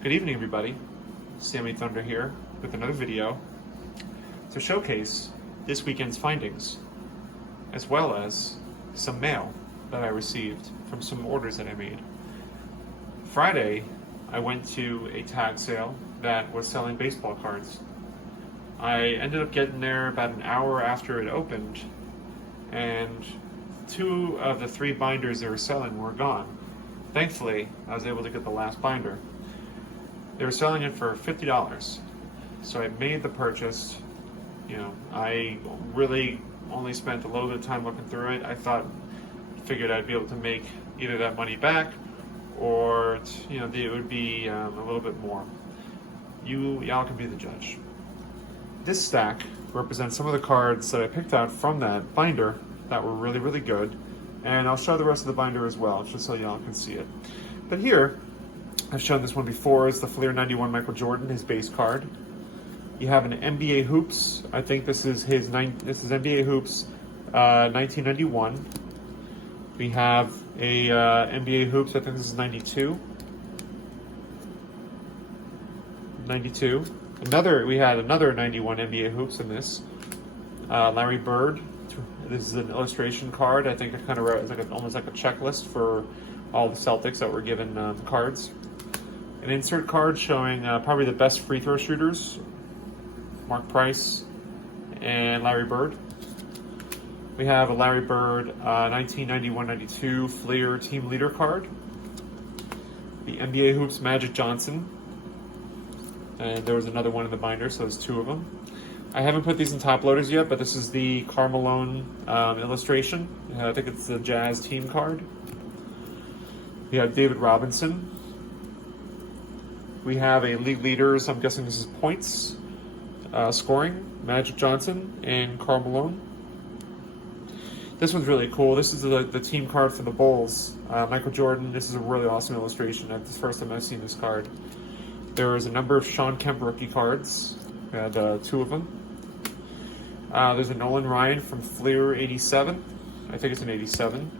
Good evening, everybody. Sammy Thunder here with another video to showcase this weekend's findings, as well as some mail that I received from some orders that I made. Friday, I went to a tag sale that was selling baseball cards. I ended up getting there about an hour after it opened, and 2 of the 3 binders they were selling were gone. Thankfully, I was able to get the last binder. They were selling it for $50, so I made the purchase. I really only spent a little bit of time looking through it. Figured I'd be able to make either that money back, or it would be a little bit more. Y'all can be the judge. This stack represents some of the cards that I picked out from that binder that were really, really good, and I'll show the rest of the binder as well, just so y'all can see it. But here, I've shown this one before, is the Fleer 91 Michael Jordan, his base card. You have an NBA Hoops. I think this is NBA Hoops 1991. We have a NBA Hoops, I think this is 92. We had another 91 NBA Hoops in this. Larry Bird. This is an illustration card. I think it kind of is almost like a checklist for all the Celtics that were given cards. An insert card showing probably the best free throw shooters, Mark Price and Larry Bird. We have a Larry Bird 1991-92 Fleer Team Leader card. The NBA Hoops Magic Johnson. And there was another one in the binder, so there's 2 of them. I haven't put these in top loaders yet, but this is the Carmelo illustration. I think it's the Jazz team card. We have David Robinson. We have a league leaders, I'm guessing this is points, scoring, Magic Johnson and Carmelo. This one's really cool. This is the team card for the Bulls. Michael Jordan, this is a really awesome illustration. It's the first time I've seen this card. There was a number of Sean Kemp rookie cards. We had 2 of them. There's a Nolan Ryan from Fleer 87. I think it's an 87.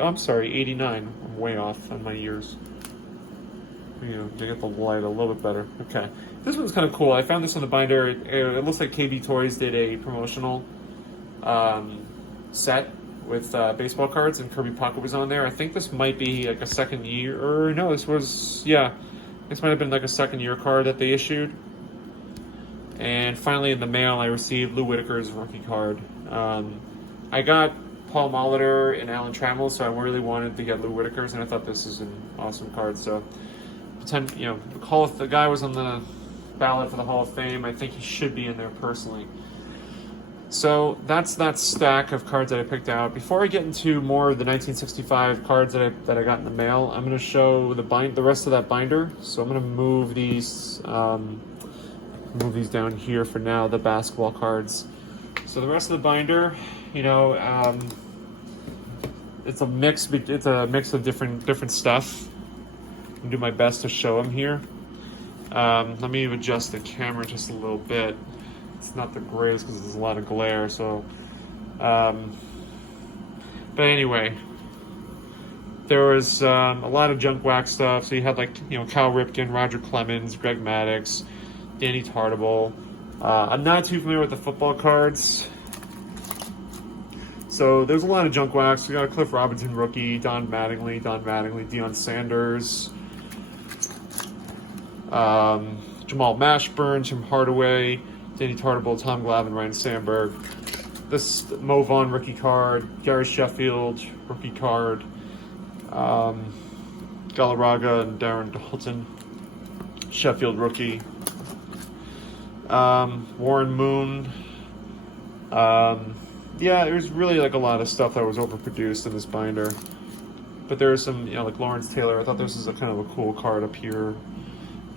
I'm sorry, 89. I'm way off on my years. To get the light a little bit better. Okay. This one's kind of cool. I found this in the binder. It looks like KB Toys did a promotional set with baseball cards, and Kirby Puckett was on there. I think this might be like a second year, or no, this might have been like a second year card that they issued. And finally in the mail, I received Lou Whitaker's rookie card. I got Paul Molitor and Alan Trammell, so I really wanted to get Lou Whitaker's, and I thought this is an awesome card. So, the guy was on the ballot for the Hall of Fame. I think he should be in there personally. So that's that stack of cards that I picked out. Before I get into more of the 1965 cards that I got in the mail, I'm going to show the rest of that binder. So I'm going to move these down here for now, the basketball cards. So the rest of the binder, it's a mix of different stuff. I'm gonna do my best to show them here. Let me adjust the camera just a little bit. It's not the greatest because there's a lot of glare. So, but anyway, there was a lot of junk wax stuff. So you had Cal Ripken, Roger Clemens, Greg Maddux, Danny Tartabull. I'm not too familiar with the football cards. So there's a lot of junk wax. We got a Cliff Robinson rookie, Don Mattingly, Deion Sanders, Jamal Mashburn, Jim Hardaway, Danny Tartabull, Tom Glavine, Ryan Sandberg. This Mo Vaughn rookie card, Gary Sheffield rookie card, Galarraga and Darren Dalton, Sheffield rookie, Warren Moon. There's really a lot of stuff that was overproduced in this binder. But there's some, like Lawrence Taylor. I thought this was a kind of a cool card up here.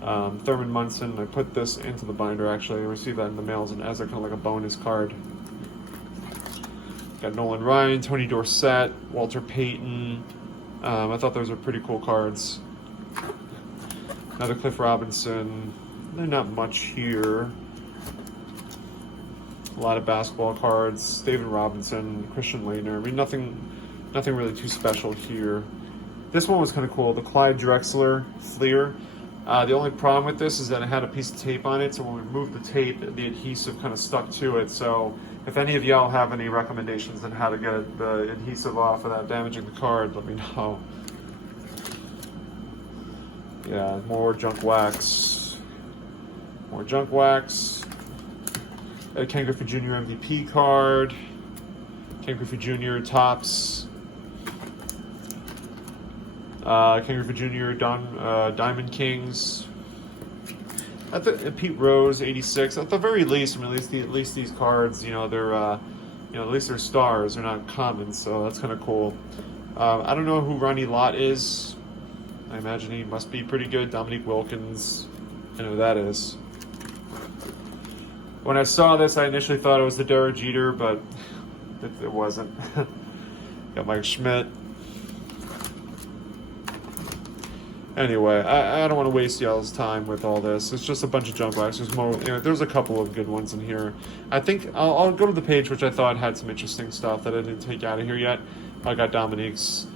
Thurman Munson. I put this into the binder actually. I received that in the mail as a kind of like a bonus card. Got Nolan Ryan, Tony Dorsett, Walter Payton. I thought those were pretty cool cards. Another Cliff Robinson. There's not much here. A lot of basketball cards. David Robinson, Christian Laettner. I mean, nothing really too special here. This one was kind of cool. The Clyde Drexler Fleer. The only problem with this is that it had a piece of tape on it, so when we removed the tape, the adhesive kind of stuck to it. So if any of y'all have any recommendations on how to get the adhesive off without damaging the card, let me know. Yeah, more junk wax. More junk wax. A Ken Griffey Jr. MVP card. Ken Griffey Jr. Topps. Ken Griffey Jr. Diamond Kings. Pete Rose 86. At the very least, I mean, at least these cards, you know, they're at least they're stars. They're not common, so that's kind of cool. I don't know who Ronnie Lott is. I imagine he must be pretty good. Dominique Wilkins. I know who that is. When I saw this, I initially thought it was the Derek Jeter, but it wasn't. Got Mike Schmidt. Anyway, I don't want to waste y'all's time with all this. It's just a bunch of junk wax. There's more. You know, there's a couple of good ones in here. I think I'll go to the page which I thought had some interesting stuff that I didn't take out of here yet. I got Dominique's.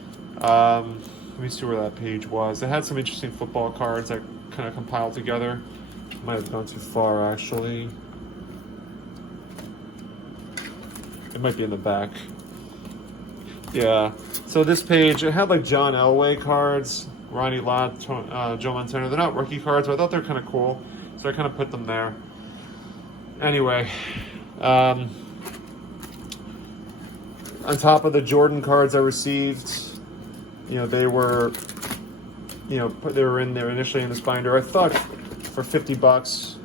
Let me see where that page was. It had some interesting football cards that kind of compiled together. Might have gone too far, actually. It might be in the back. Yeah. So this page, it had like John Elway cards, Ronnie Lott, Joe Montana. They're not rookie cards, but I thought they're kind of cool, so I kind of put them there. Anyway, on top of the Jordan cards I received, you know, they were in there initially in this binder. I thought for $50,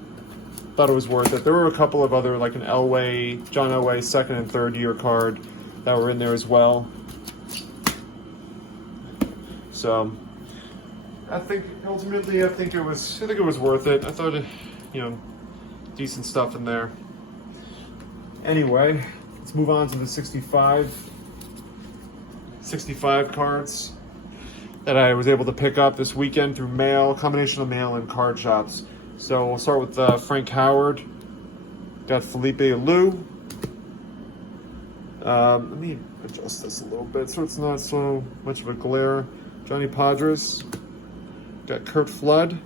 thought it was worth it. There were a couple of other, like an John Elway second and third year card that were in there as well. So I think ultimately, I think it was worth it. I thought it, you know, decent stuff in there. Anyway, let's move on to the 65 cards that I was able to pick up this weekend through mail, combination of mail and card shops. So we'll start with Frank Howard. Got Felipe Alou. Let me adjust this a little bit so it's not so much of a glare. Johnny Padres. Got Kurt Flood.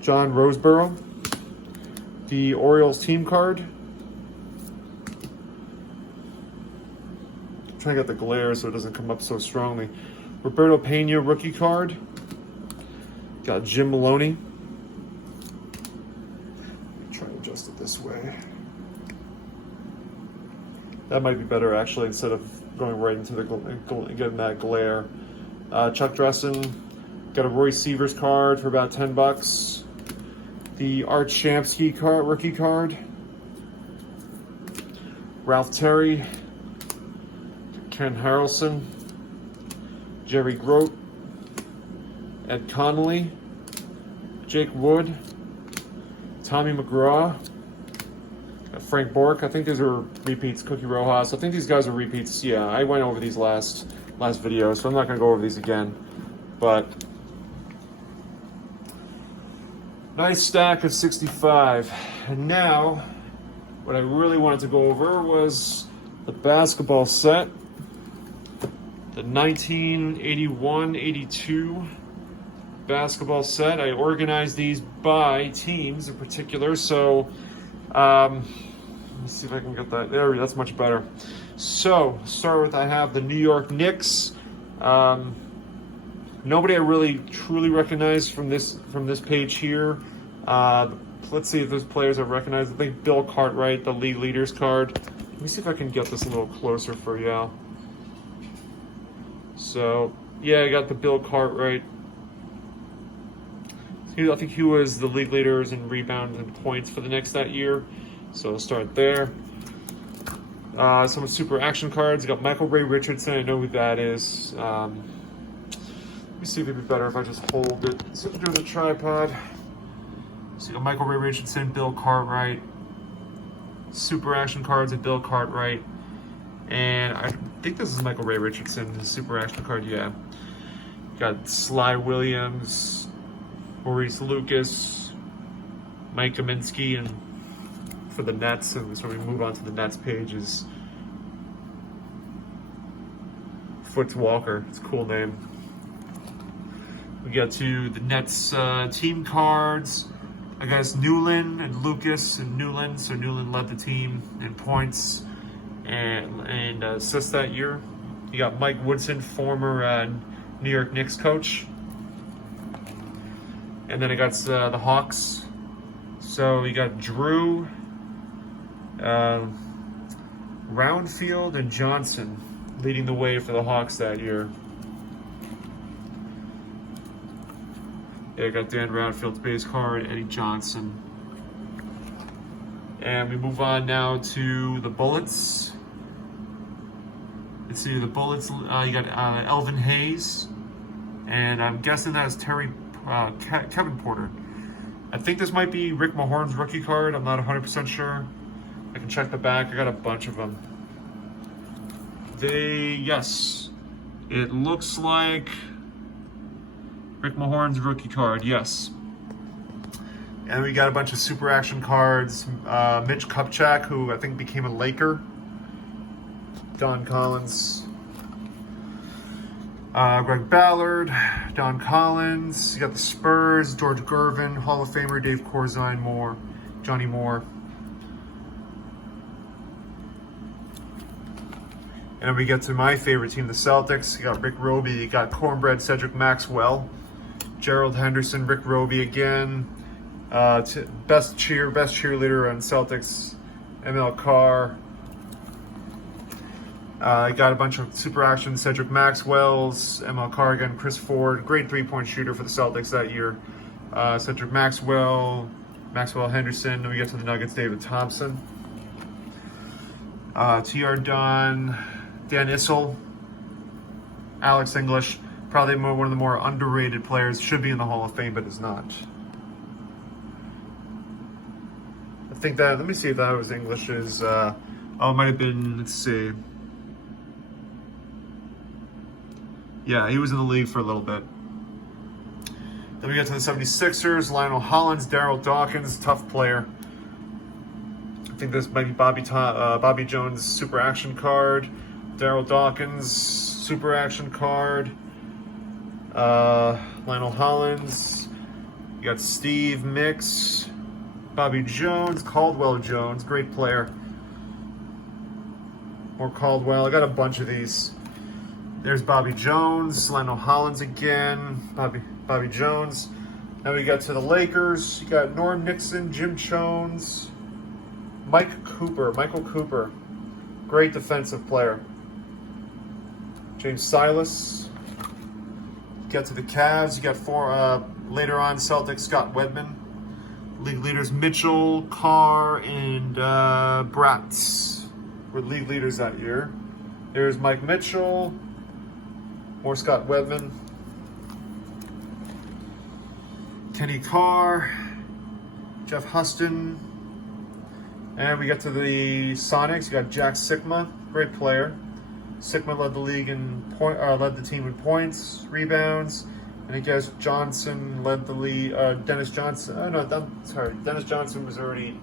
John Roseborough. The Orioles team card. I'm trying to get the glare so it doesn't come up so strongly. Roberto Pena rookie card. Got Jim Maloney. Try to adjust it this way. That might be better actually, instead of going right into the getting that glare. Chuck Dressen. Got a Roy Sievers card for about $10. The Art Shamsky card, rookie card. Ralph Terry. Ken Harrelson. Jerry Grote. Ed Connolly. Jake Wood. Tommy McGraw. Frank Bork. I think these are repeats. Cookie Rojas. I think these guys are repeats. Yeah, I went over these last video, so I'm not going to go over these again. But nice stack of 65. And now, what I really wanted to go over was the basketball set. The 1981-82 basketball set. I organized these by teams in particular. So, let me see if I can get that. There, that's much better. So, start with, I have the New York Knicks. Nobody I really truly recognize from this page here. Let's see if there's players I recognize. I think Bill Cartwright, the league leaders card. Let me see if I can get this a little closer for y'all. So, yeah, I got the Bill Cartwright. I think he was the league leaders in rebounds and points for the Knicks that year. So I'll start there. Some super action cards. You got Michael Ray Richardson. I know who that is. Let me see if it'd be better if I just hold it. So do the tripod. So you got Michael Ray Richardson, Bill Cartwright. Super action cards of Bill Cartwright. And I think this is Michael Ray Richardson, the super action card, yeah. Got Sly Williams, Maurice Lucas, Mike Kaminsky, and for the Nets, and so we move on to the Nets pages. Foots Walker, it's a cool name. We get to the Nets team cards. I guess Newland and Lucas and Newland. So Newland led the team in points and assists that year. You got Mike Woodson, former New York Knicks coach. And then I got the Hawks. So you got Drew, Roundfield, and Johnson leading the way for the Hawks that year. Yeah, I got Dan Roundfield's base card, Eddie Johnson. And we move on now to the Bullets. Let's see, the Bullets, you got Elvin Hayes. And I'm guessing that's Kevin Porter. I think this might be Rick Mahorn's rookie card. I'm not 100% sure. I can check the back. I got a bunch of them. Yes, it looks like Rick Mahorn's rookie card, yes. And we got a bunch of super action cards. Mitch Kupchak, who I think became a Laker. Don Collins. Greg Ballard, Don Collins. You got the Spurs, George Gervin, Hall of Famer Dave Corzine, Johnny Moore. And then we get to my favorite team, the Celtics. You got Rick Roby, you got Cornbread Cedric Maxwell, Gerald Henderson, Rick Roby again. Best cheerleader on Celtics, ML Carr. I got a bunch of super action Cedric Maxwell's, ML Carr again, Chris Ford, great three-point shooter for the Celtics that year. Cedric Maxwell Henderson. Then we get to the Nuggets, David Thompson. TR Dunn, Dan Issel, Alex English, probably one of the more underrated players, should be in the Hall of Fame, but is not. I think that, let me see if that was English's, it might have been, let's see. Yeah, he was in the league for a little bit. Then we get to the 76ers, Lionel Hollins, Darryl Dawkins, tough player. I think this might be Bobby Jones' super action card. Darryl Dawkins, super action card. Lionel Hollins. You got Steve Mix, Bobby Jones, Caldwell Jones, great player. More Caldwell. I got a bunch of these. There's Bobby Jones, Lionel Hollins again, Bobby Jones. Now we got to the Lakers. You got Norm Nixon, Jim Jones, Michael Cooper, great defensive player. James Silas. Get to the Cavs. You got later on Celtics, Scott Wedman. League leaders Mitchell, Carr, and Bratz were league leaders that year. There's Mike Mitchell. More Scott Wedman. Kenny Carr. Jeff Huston. And we get to the Sonics. You got Jack Sikma, great player. Sikma led the league in led the team in points, rebounds, and I guess Johnson led the league. Dennis Johnson. Oh no, Dennis Johnson was already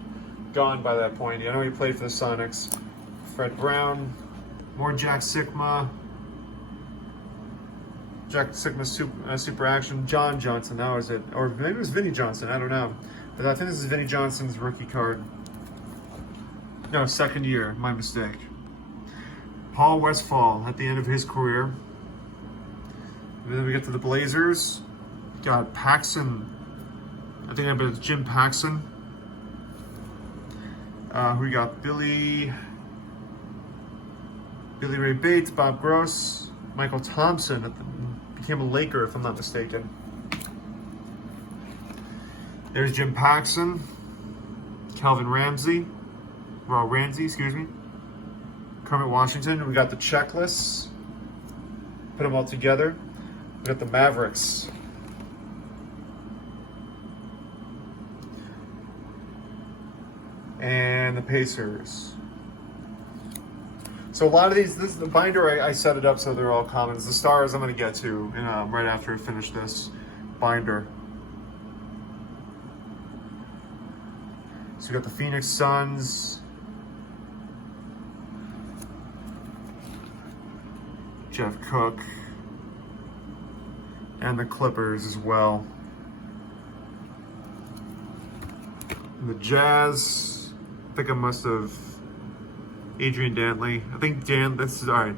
gone by that point. I know he played for the Sonics. Fred Brown. More Jack Sikma. Jack Sikma super action. John Johnson, that was it. Or maybe it was Vinnie Johnson, I don't know. But I think this is Vinnie Johnson's rookie card. No, second year, my mistake. Paul Westphal at the end of his career. And then we get to the Blazers. Got Paxson. I think it was Jim Paxson. We got Billy Ray Bates, Bob Gross, Michael Thompson became a Laker, if I'm not mistaken. There's Jim Paxson, Calvin Ramsey, excuse me, Kermit Washington. We got the checklists. Put them all together. We got the Mavericks. And the Pacers. So a lot of these, this is the binder, I set it up so they're all commons. The stars I'm going to get to right after I finish this binder. So you got the Phoenix Suns, Jeff Cook, and the Clippers as well. And the Jazz, I think I must have Adrian Dantley. I think this is all right.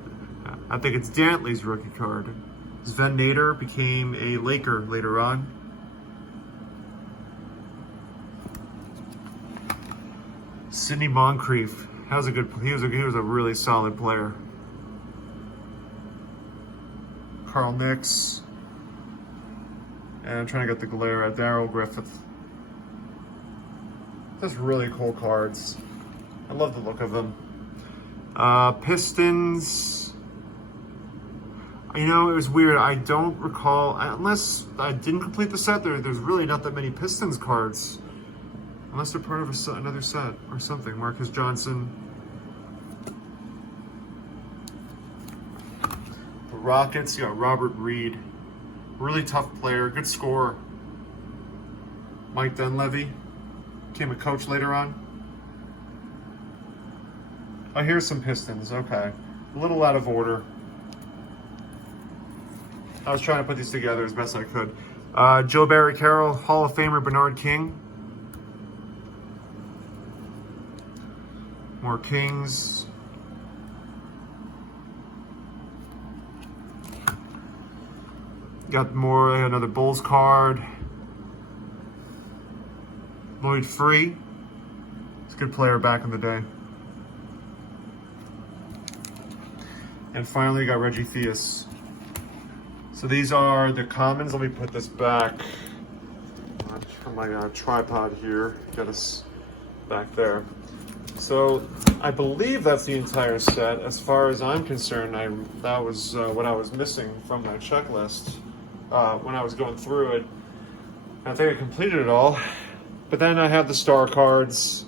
I think it's Dantley's rookie card. Sven Nader became a Laker later on. Sidney Moncrief. He was a really solid player. Carl Nicks. And I'm trying to get the glare at Daryl Griffith. Just really cool cards. I love the look of them. Pistons. You know, it was weird. I don't recall, unless I didn't complete the set, there's really not that many Pistons cards. Unless they're part of another set or something. Marcus Johnson. The Rockets, you got Robert Reed. Really tough player, good scorer. Mike Dunleavy. Became a coach later on. Oh, here's some Pistons, okay. A little out of order. I was trying to put these together as best I could. Joe Barry Carroll, Hall of Famer Bernard King. More Kings. Got another Bulls card. Lloyd Free. He's a good player back in the day. And finally, got Reggie Theus. So these are the commons. Let me put this back on my tripod here. Get us back there. So I believe that's the entire set. As far as I'm concerned, that was what I was missing from my checklist when I was going through it. I think I completed it all. But then I have the star cards,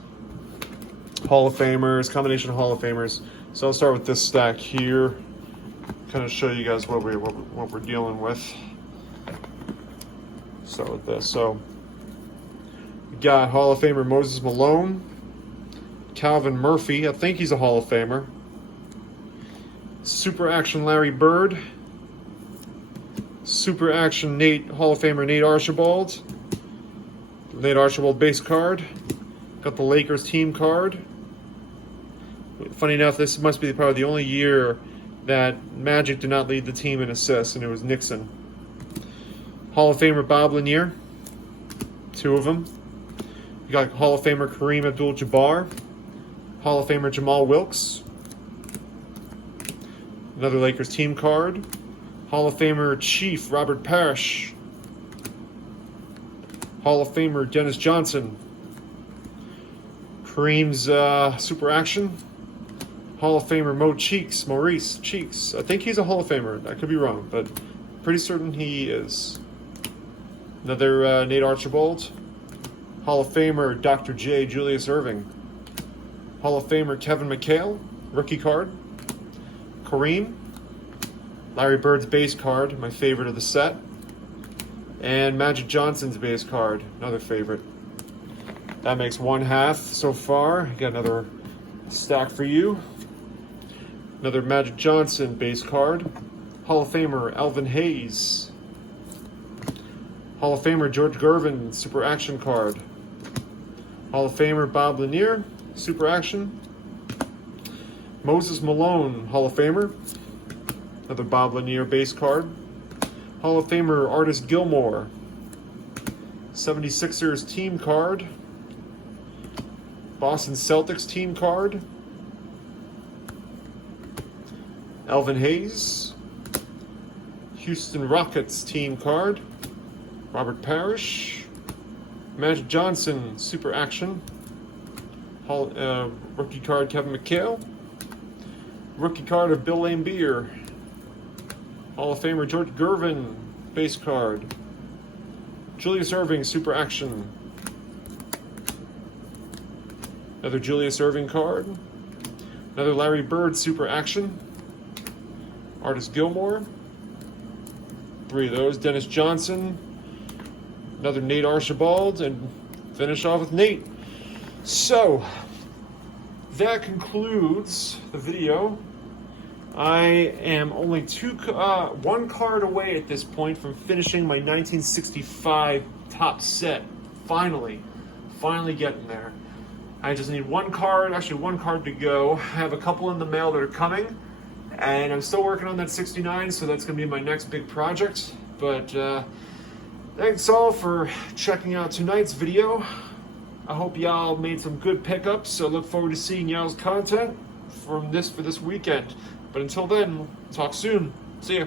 Hall of Famers, combination of Hall of Famers. So I'll start with this stack here, kind of show you guys what we're dealing with. Start with this. So we got Hall of Famer Moses Malone, Calvin Murphy. I think he's a Hall of Famer. Super Action Larry Bird, Super Action Hall of Famer Nate Archibald. Nate Archibald base card. Got the Lakers team card. Funny enough, this must be probably the only year that Magic did not lead the team in assists, and it was Nixon. Hall of Famer Bob Lanier. 2 of them. You got Hall of Famer Kareem Abdul-Jabbar. Hall of Famer Jamal Wilkes. Another Lakers team card. Hall of Famer Chief Robert Parrish. Hall of Famer Dennis Johnson. Kareem's Super Action. Hall of Famer Maurice Cheeks. I think he's a Hall of Famer. I could be wrong, but pretty certain he is. Another Nate Archibald. Hall of Famer Dr. J. Julius Erving. Hall of Famer Kevin McHale, rookie card. Kareem. Larry Bird's base card, my favorite of the set. And Magic Johnson's base card, another favorite. That makes 1/2 so far. Got another stack for you. Another Magic Johnson base card. Hall of Famer Alvin Hayes. Hall of Famer George Gervin, Super Action card. Hall of Famer Bob Lanier, Super Action. Moses Malone, Hall of Famer. Another Bob Lanier base card. Hall of Famer Artis Gilmore. 76ers team card. Boston Celtics team card. Alvin Hayes. Houston Rockets team card. Robert Parrish. Magic Johnson Super Action. Rookie card Kevin McHale. Rookie card of Bill Laimbeer. Hall of Famer George Gervin base card. Julius Erving Super Action. Another Julius Erving card. Another Larry Bird Super Action. Artis Gilmore. 3 of those. Dennis Johnson. Another Nate Archibald. And finish off with Nate. So, that concludes the video. I am only one card away at this point from finishing my 1965 top set. Finally getting there. I just need one card to go. I have a couple in the mail that are coming, and I'm still working on that 69, so that's going to be my next big project. But thanks all for checking out tonight's video. I hope y'all made some good pickups, so look forward to seeing y'all's content for this weekend. But until then, talk soon. See ya.